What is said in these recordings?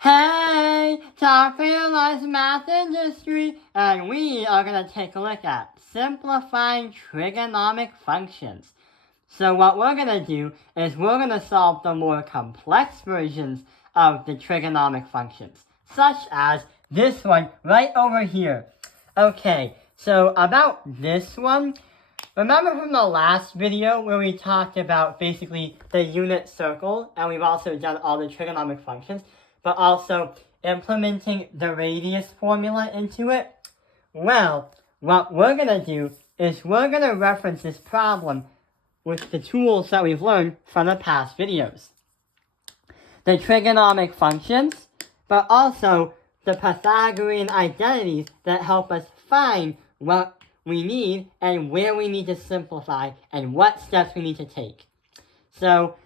Hey, top realized math industry, and we are going to take a look at simplifying trigonomic functions. So what we're going to do is we're going to solve the more complex versions of the trigonomic functions, such as this one right over here. Okay, so about this one, remember from the last video where we talked about basically the unit circle, and we've also done all the trigonomic functions, but also implementing the radius formula into it? Well, what we're going to do is we're going to reference this problem with the tools that we've learned from the past videos. The trigonomic functions, but also the Pythagorean identities that help us find what we need and where we need to simplify and what steps we need to take. So,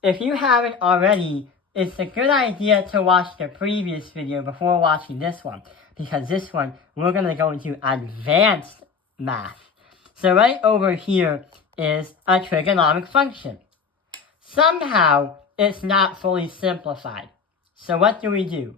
if you haven't already, it's a good idea to watch the previous video before watching this one, because this one, we're going to go into advanced math. So right over here is a trigonomic function. Somehow, it's not fully simplified. So what do?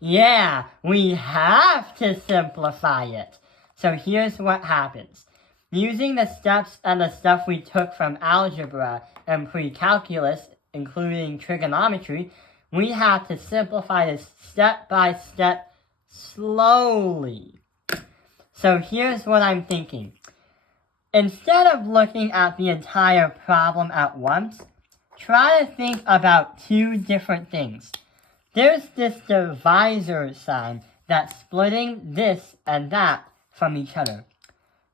Yeah, we have to simplify it. So here's what happens. Using the steps and the stuff we took from algebra and pre-calculus, including trigonometry, we have to simplify this step by step slowly. So here's what I'm thinking. Instead of looking at the entire problem at once, try to think about two different things. There's this divisor sign that's splitting this and that from each other.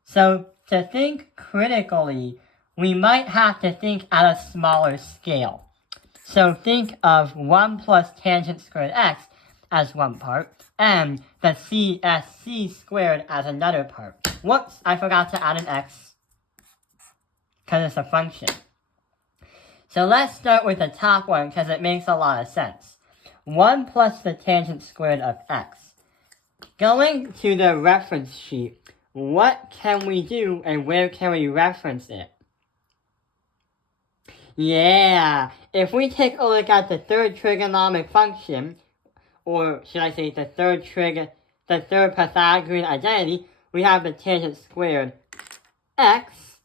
So to think critically, we might have to think at a smaller scale. So think of 1 plus tangent squared x as one part, and the CSC squared as another part. Whoops, I forgot to add an x, because it's a function. So let's start with the top one, because it makes a lot of sense. 1 plus the tangent squared of x. Going to the reference sheet, what can we do and where can we reference it? Yeah, if we take a look at the third trigonomic function, or should I say the third Pythagorean identity, we have the tangent squared x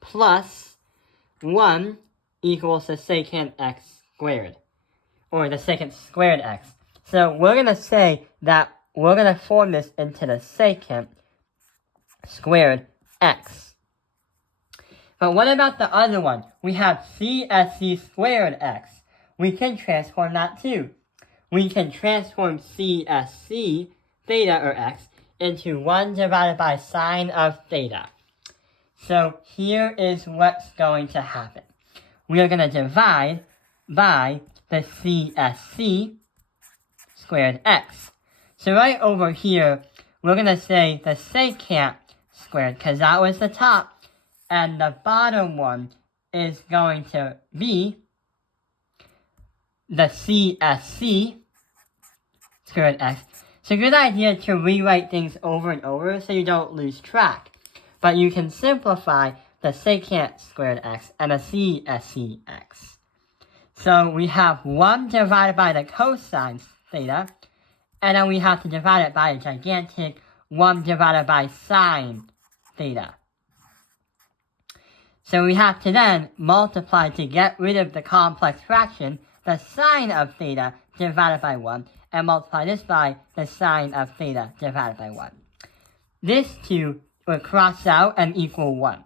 plus 1 equals the secant x squared, or the secant squared x. So we're going to say that we're going to form this into the secant squared x. But what about the other one? We have CSC squared x. We can transform that too. We can transform CSC, theta or x, into 1 divided by sine of theta. So here is what's going to happen. We are going to divide by the CSC squared x. So right over here, we're going to say the secant squared, because that was the top, and the bottom one is going to be the CSC squared x. It's a good idea to rewrite things over and over so you don't lose track. But you can simplify the secant squared x and the CSC x. So we have 1 divided by the cosine theta, and then we have to divide it by a gigantic 1 divided by sine theta. So we have to then multiply to get rid of the complex fraction, the sine of theta divided by 1, and multiply this by the sine of theta divided by 1. This two will cross out and equal 1.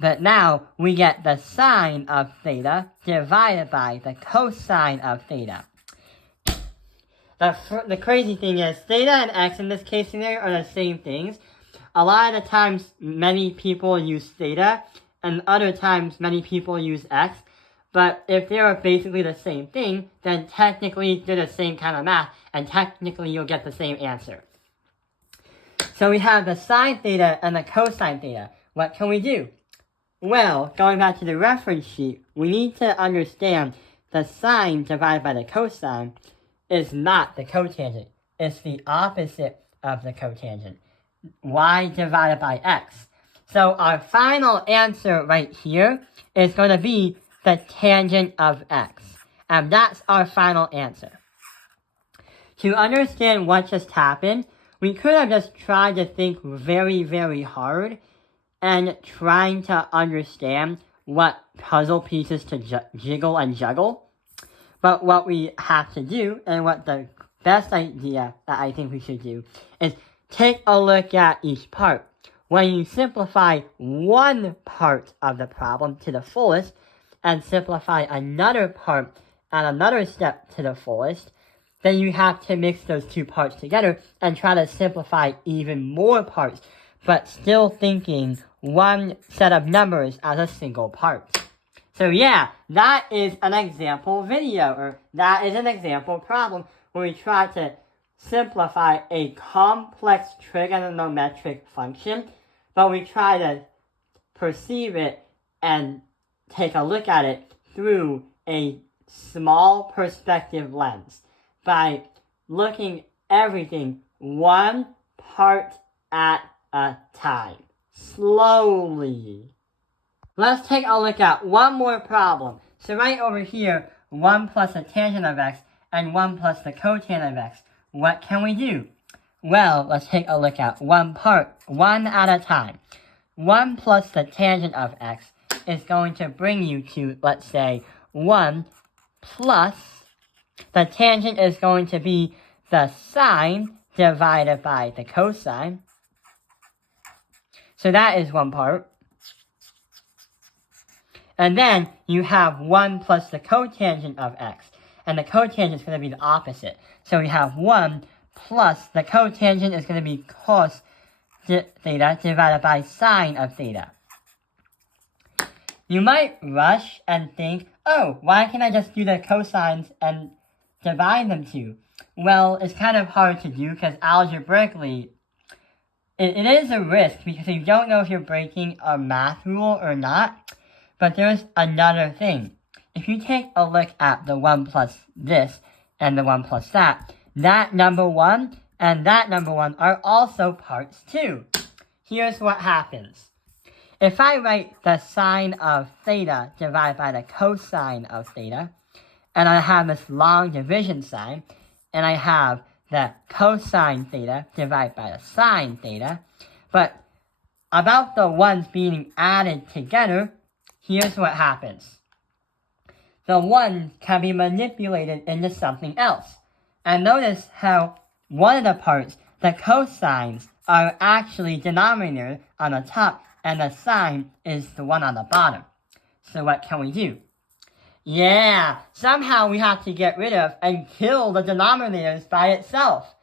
But now we get the sine of theta divided by the cosine of theta. The crazy thing is, theta and x in this case scenario are the same things. A lot of the times, many people use theta, and other times, many people use x. But if they are basically the same thing, then technically they're the same kind of math, and technically you'll get the same answer. So we have the sine theta and the cosine theta. What can we do? Well, going back to the reference sheet, we need to understand the sine divided by the cosine is not the cotangent. It's the opposite of the cotangent. Y divided by x. So our final answer right here is going to be the tangent of x. And that's our final answer. To understand what just happened, we could have just tried to think very, very hard and trying to understand what puzzle pieces to jiggle and juggle. But what we have to do, and what the best idea that I think we should do, is take a look at each part. When you simplify one part of the problem to the fullest, and simplify another part and another step to the fullest, then you have to mix those two parts together and try to simplify even more parts, but still thinking one set of numbers as a single part. So yeah, that is an example video, or that is an example problem where we try to simplify a complex trigonometric function, but we try to perceive it and take a look at it through a small perspective lens by looking everything one part at a time, slowly. Let's take a look at one more problem. So right over here, 1 plus the tangent of x and 1 plus the cotangent of x. What can we do? Well, let's take a look at one part, one at a time. 1 plus the tangent of x is going to bring you to, let's say, 1 plus, the tangent is going to be the sine divided by the cosine. So that is one part. And then you have 1 plus the cotangent of x. And the cotangent is going to be the opposite. So we have 1 plus the cotangent is going to be cos theta divided by sine of theta. You might rush and think, oh, why can't I just do the cosines and divide them too? Well, it's kind of hard to do because algebraically, it is a risk because you don't know if you're breaking a math rule or not. But there's another thing. If you take a look at the 1 plus this and the 1 plus that number 1 and that number 1 are also parts too. Here's what happens. If I write the sine of theta divided by the cosine of theta, and I have this long division sign, and I have the cosine theta divided by the sine theta, but about the ones being added together, here's what happens. The 1 can be manipulated into something else. And notice how one of the parts, the cosines, are actually denominator on the top, and the sine is the one on the bottom. So what can we do? Yeah, somehow we have to get rid of and kill the denominators by itself.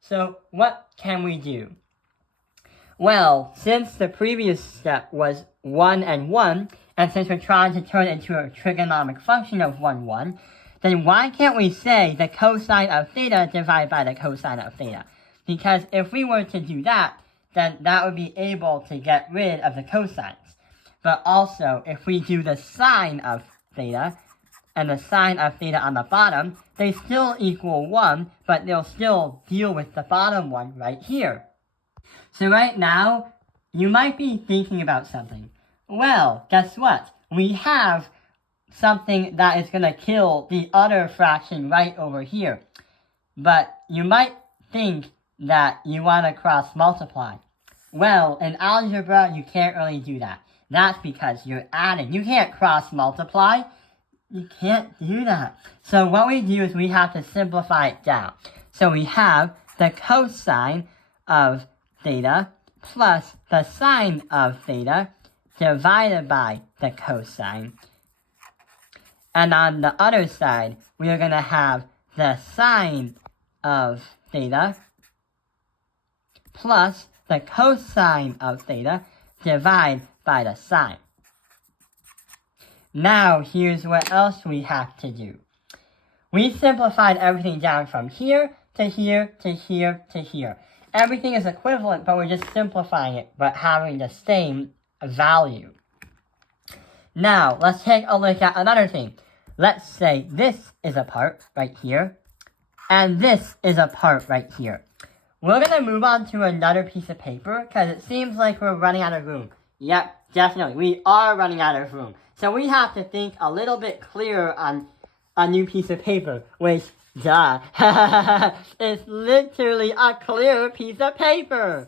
So what can we do? Well, since the previous step was 1 and 1, and since we're trying to turn it into a trigonomic function of 1, 1, then why can't we say the cosine of theta divided by the cosine of theta? Because if we were to do that, then that would be able to get rid of the cosines. But also, if we do the sine of theta, and the sine of theta on the bottom, they still equal 1, but they'll still deal with the bottom one right here. So right now, you might be thinking about something. Well, guess what? We have something that is going to kill the other fraction right over here. But you might think that you want to cross multiply. Well, in algebra, you can't really do that. That's because you're adding. You can't cross multiply. You can't do that. So what we do is we have to simplify it down. So we have the cosine of theta plus the sine of theta divided by the cosine. And on the other side, we are going to have the sine of theta plus the cosine of theta divided by the sine. Now, here's what else we have to do. We simplified everything down from here to here to here to here. Everything is equivalent, but we're just simplifying it, but having the same value. Now, let's take a look at another thing. Let's say this is a part right here, and this is a part right here. We're going to move on to another piece of paper, because it seems like we're running out of room. Yep, definitely, we are running out of room. So we have to think a little bit clearer on a new piece of paper, which, duh, is literally a clear piece of paper.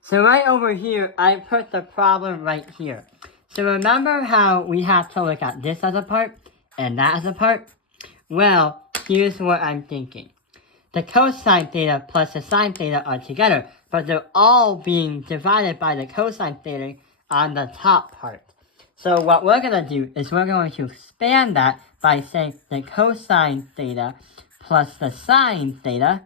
So right over here, I put the problem right here. So remember how we have to look at this as a part and that as a part? Well, here's what I'm thinking. The cosine theta plus the sine theta are together, but they're all being divided by the cosine theta on the top part. So what we're going to do is we're going to expand that by saying the cosine theta plus the sine theta,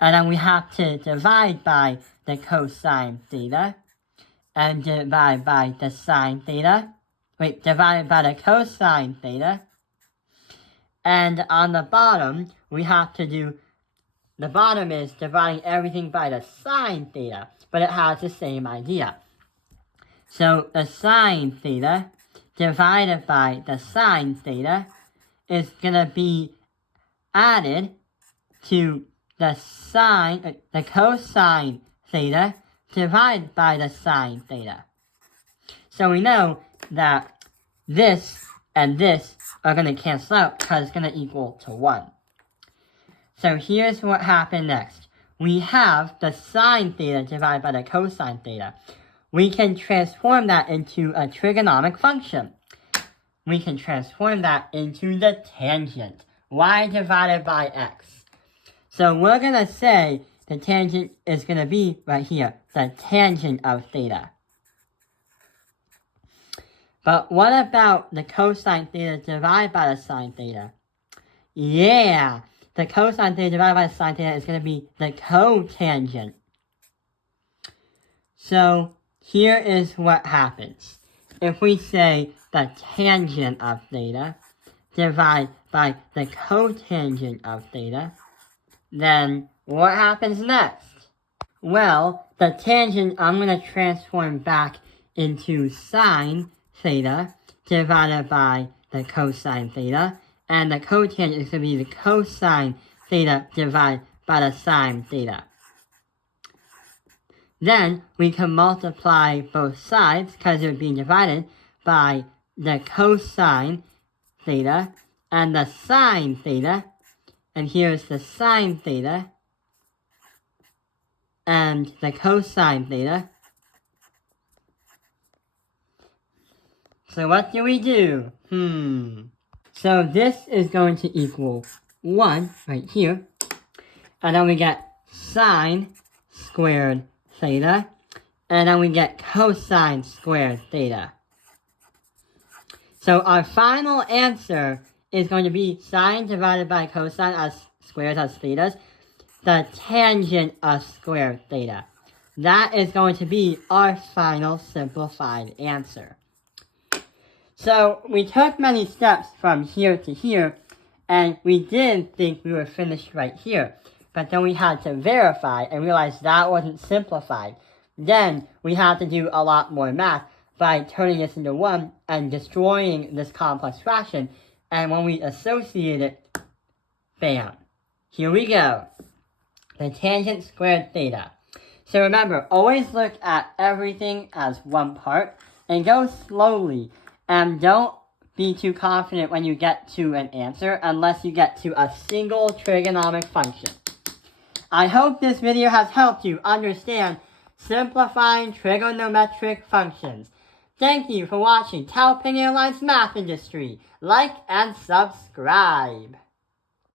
and then we have to divide by the cosine theta, and divide by the sine theta, divided by the cosine theta, and on the bottom, we have to do, the bottom is dividing everything by the sine theta, but it has the same idea. So the sine theta divided by the sine theta is going to be added to the cosine theta divided by the sine theta. So we know that this and this are going to cancel out because it's going to equal to 1. So here's what happened next. We have the sine theta divided by the cosine theta. We can transform that into a trigonomic function. We can transform that into the tangent, y divided by x. So we're going to say the tangent is going to be right here, the tangent of theta. But what about the cosine theta divided by the sine theta? Yeah, the cosine theta divided by the sine theta is going to be the cotangent. So here is what happens. If we say the tangent of theta divided by the cotangent of theta, then what happens next? Well, the tangent I'm going to transform back into sine theta divided by the cosine theta, and the cotangent is going to be the cosine theta divided by the sine theta. Then we can multiply both sides, because they're being divided, by the cosine theta and the sine theta, and here's the sine theta and the cosine theta. So what do we do? So this is going to equal 1 right here. And then we get sine squared theta. And then we get cosine squared theta. So our final answer is going to be sine divided by cosine as squares as thetas, the tangent of squared theta. That is going to be our final simplified answer. So we took many steps from here to here, and we did think we were finished right here. But then we had to verify and realize that wasn't simplified. Then we had to do a lot more math by turning this into 1 and destroying this complex fraction. And when we associate it, bam, here we go. The tangent squared theta. So remember, always look at everything as one part and go slowly. And don't be too confident when you get to an answer unless you get to a single trigonomic function. I hope this video has helped you understand simplifying trigonometric functions. Thank you for watching Taoping Airlines Math Industry. Like and subscribe.